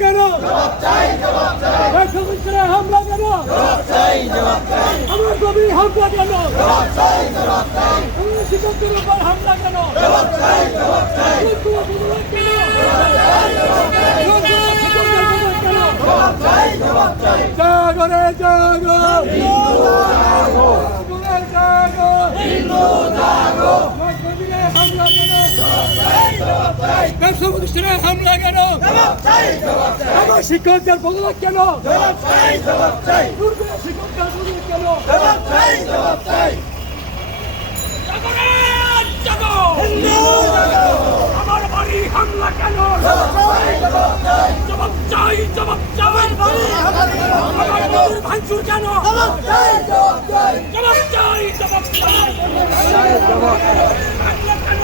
কেন? হামলা কেন? আমার গভীর হামলা কেন? শিক্ষকদের উপর হামলা কেন? জাগরে জাগো, ব্যবসা প্রতিষ্ঠানে হামলা কেন? আমার শিক্ষকদের বদলাক কেন? শিক্ষকদের বদলাক কেন? আমার বাড়ি হামলা কেন? জবাব চাই, জবাব চাই। আমার বাড়ির ভাঙচুর কেন? জবাব চাই, জবাব চাই। হামলা কেন?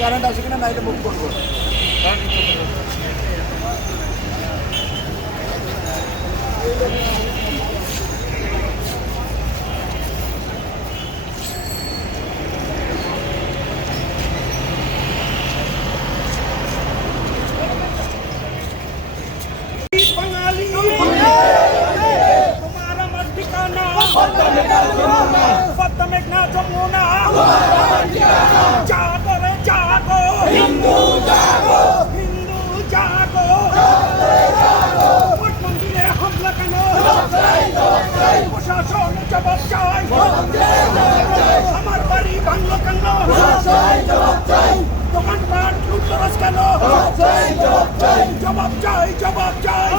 কারেন্ট আসে কিনা না এটা বুক করবো। প্রশাসন জবাব চাই, আমার বাড়ি ভাঙলো কেন? দোকানপাট লুটতরাজ কেন? জবাব চাই, জবাব চাই।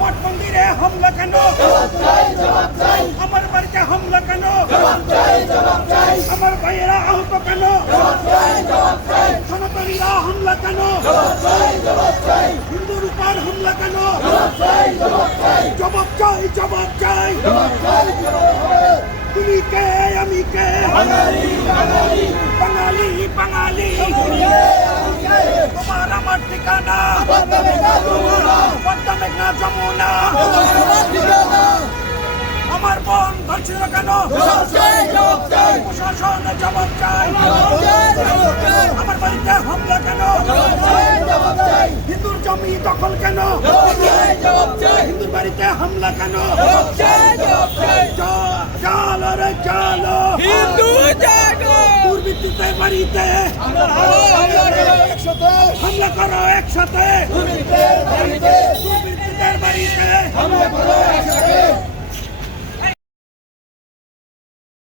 মঠ মন্দিরে হামলা কেন? আমার বাড়িতে হামলা কেন? আমার ভাইয়েরা আহত কেন? সনাতনীরা হামলা কেন? হিন্দুর উপর হামলা কেন? জবাব চাই, জবাব চাই। তুমি কে, আমি কে? বাঙালি, বাঙালি। তোমার আমার ঠিকানা পদ্মা মেঘনা যমুনা। আমার বোন ধরছিল কেন? প্রশাসন জবাব চাই। আমার বাড়িতে হামলা কেন? হিন্দুর জমি দখল কেন? হিন্দুর বাড়িতে হামলা কেন? চলো রে চলো, দুর্বৃত্তদের বাড়িতে হামলা করো একসাথে। দুর্বৃত্তদের বাড়িতে